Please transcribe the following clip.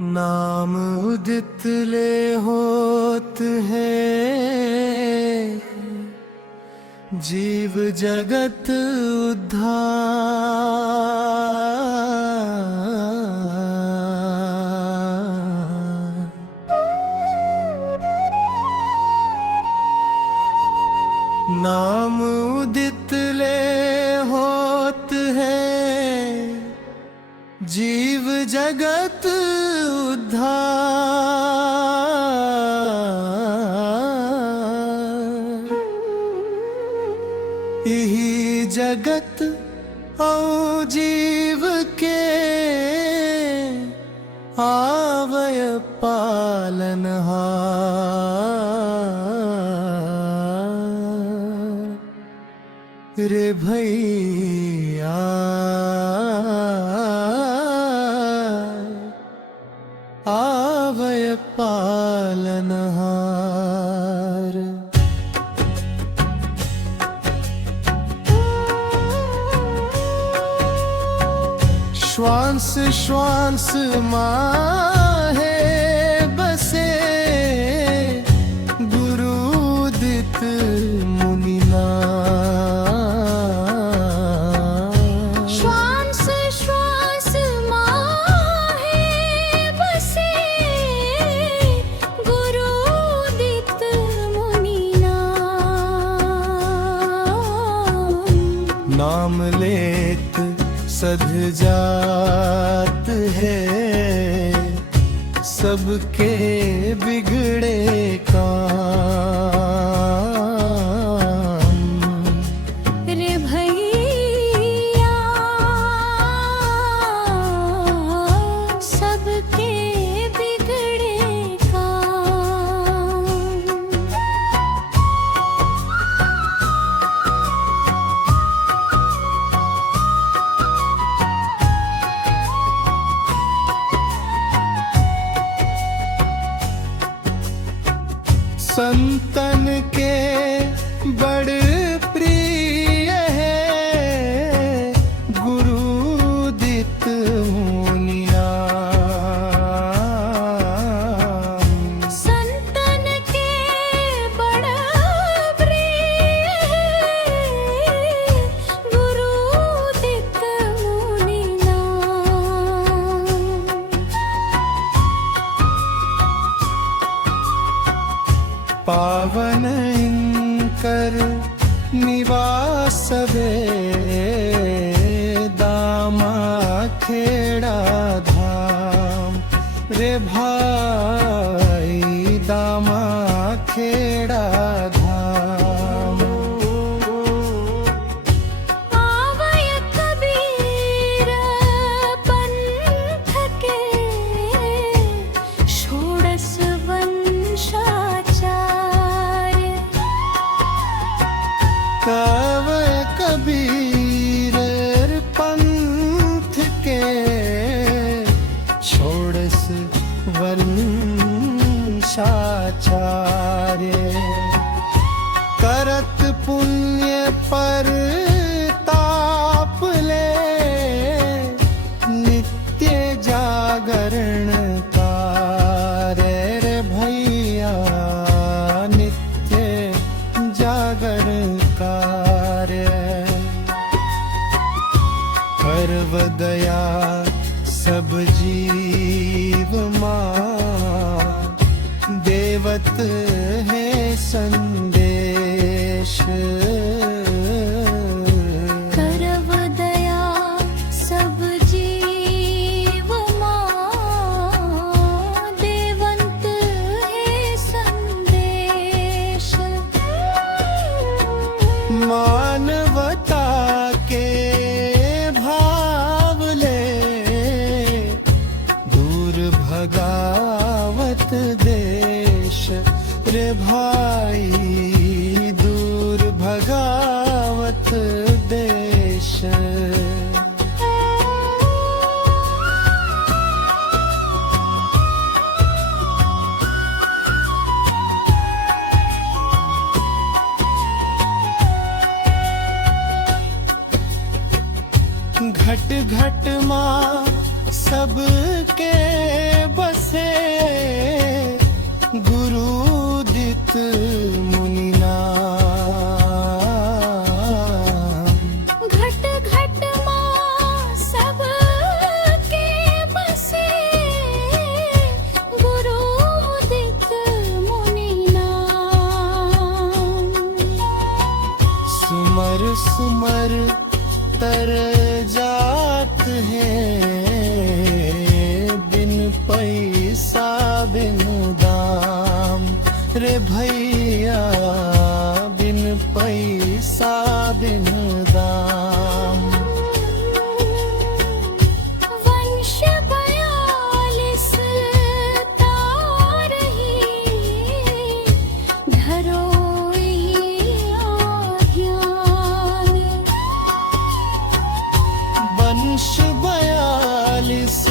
नाम उदित ले होत है, जीव जगत उद्धार। नाम उदित ले होत है, जीव जगत उद्धार। यही जगत और जीव के आवय पालनहार। रे भैया आवय पालनहार। श्वास श्वास माहे बसे, गुरु उदित मुनि नाम। श्वास श्वास माहे बसे, गुरु उदित मुनि नाम। नाम लेत सध जात है, सबके बिगड़े काम। रे भैया सबके बिगड़े काम। संतन के बड़ प्रिय है, गुरु उदित मुनि नाम। संतन के बड़ा प्रिय है, गुरु उदित मुनि नाम। पावन इनकर निवास वे, दामा खेड़ा धाम। रे भाई दामा खेड़ा धाम। आवय कबीर पंथ के, षोडश वंशाचार्य। कवय कबीर पंथ के, षोडश वंशाचार्य। करत पुण्य पर ताप ले, नित्य जागरण कार्य। रे भैया नित्य जागरण कार्य। करव दया सब जीव मां, देवत है संदेश। करव दया सब जीव मां, देवंत है संदेश। मानवता के भाव ले, दूर भगावत देश। रे भाई दूर भगावत देश। घट घट माँ सबके बस पैसा बिन दाम रे भैया बिन पैसा बिन दाम वंश 42 तारही धरोई आज्ञान वंश 42